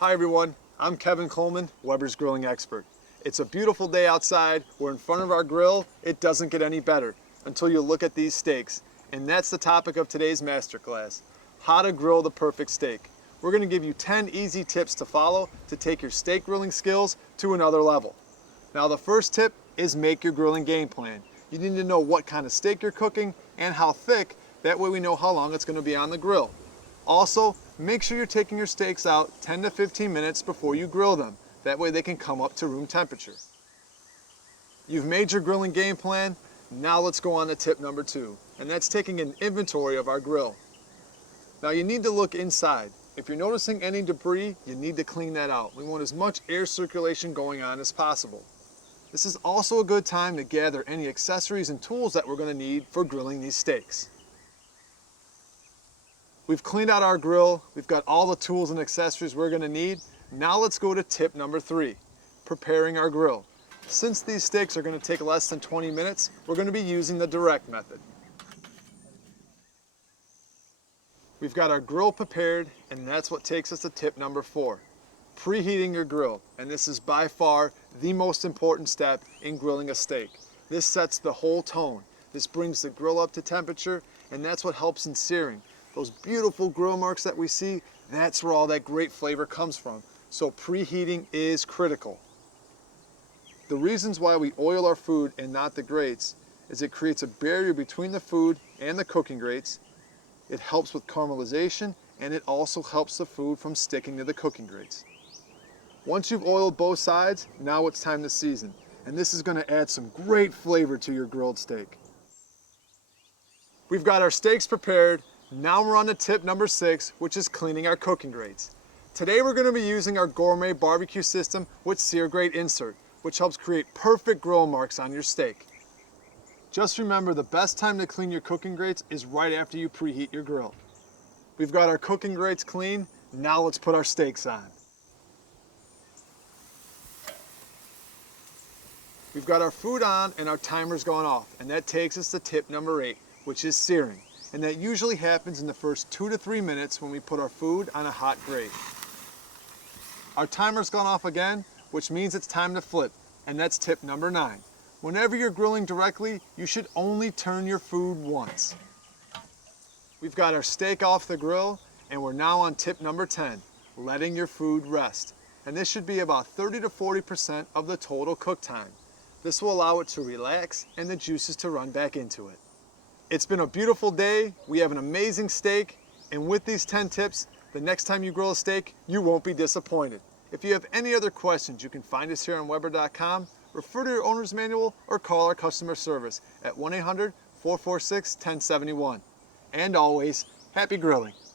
Hi everyone, I'm Kevin Coleman, Weber's grilling expert. It's a beautiful day outside. We're in front of our grill. It doesn't get any better until you look at these steaks. And that's the topic of today's masterclass, how to grill the perfect steak. We're going to give you 10 easy tips to follow to take your steak grilling skills to another level. Now the first tip is make your grilling game plan. You need to know what kind of steak you're cooking and how thick. That way we know how long it's going to be on the grill. Also, make sure you're taking your steaks out 10 to 15 minutes before you grill them. That way they can come up to room temperature. You've made your grilling game plan. Now let's go on to tip number 2, and that's taking an inventory of our grill. Now you need to look inside. If you're noticing any debris, you need to clean that out. We want as much air circulation going on as possible. This is also a good time to gather any accessories and tools that we're going to need for grilling these steaks. We've cleaned out our grill. We've got all the tools and accessories we're going to need. Now let's go to tip number 3, preparing our grill. Since these steaks are going to take less than 20 minutes, we're going to be using the direct method. We've got our grill prepared, and that's what takes us to tip number 4, preheating your grill. And this is by far the most important step in grilling a steak. This sets the whole tone. This brings the grill up to temperature, and that's what helps in searing. Those beautiful grill marks that we see, that's where all that great flavor comes from. So preheating is critical. The reasons why we oil our food and not the grates is it creates a barrier between the food and the cooking grates. It helps with caramelization, and it also helps the food from sticking to the cooking grates. Once you've oiled both sides, now it's time to season. And this is going to add some great flavor to your grilled steak. We've got our steaks prepared. Now we're on to tip number 6, which is cleaning our cooking grates. Today we're going to be using our gourmet barbecue system with sear grate insert, which helps create perfect grill marks on your steak. Just remember, the best time to clean your cooking grates is right after you preheat your grill. We've got our cooking grates clean. Now let's put our steaks on. We've got our food on and our timer's gone off, and that takes us to tip number 8, which is searing. And that usually happens in the first 2 to 3 minutes when we put our food on a hot grate. Our timer's gone off again, which means it's time to flip, and that's tip number 9. Whenever you're grilling directly, you should only turn your food once. We've got our steak off the grill, and we're now on tip number 10, letting your food rest. And this should be about 30 to 40% of the total cook time. This will allow it to relax and the juices to run back into it. It's been a beautiful day. We have an amazing steak, and with these 10 tips, the next time you grill a steak, you won't be disappointed. If you have any other questions, you can find us here on Weber.com, refer to your owner's manual, or call our customer service at 1-800-446-1071. And always, happy grilling.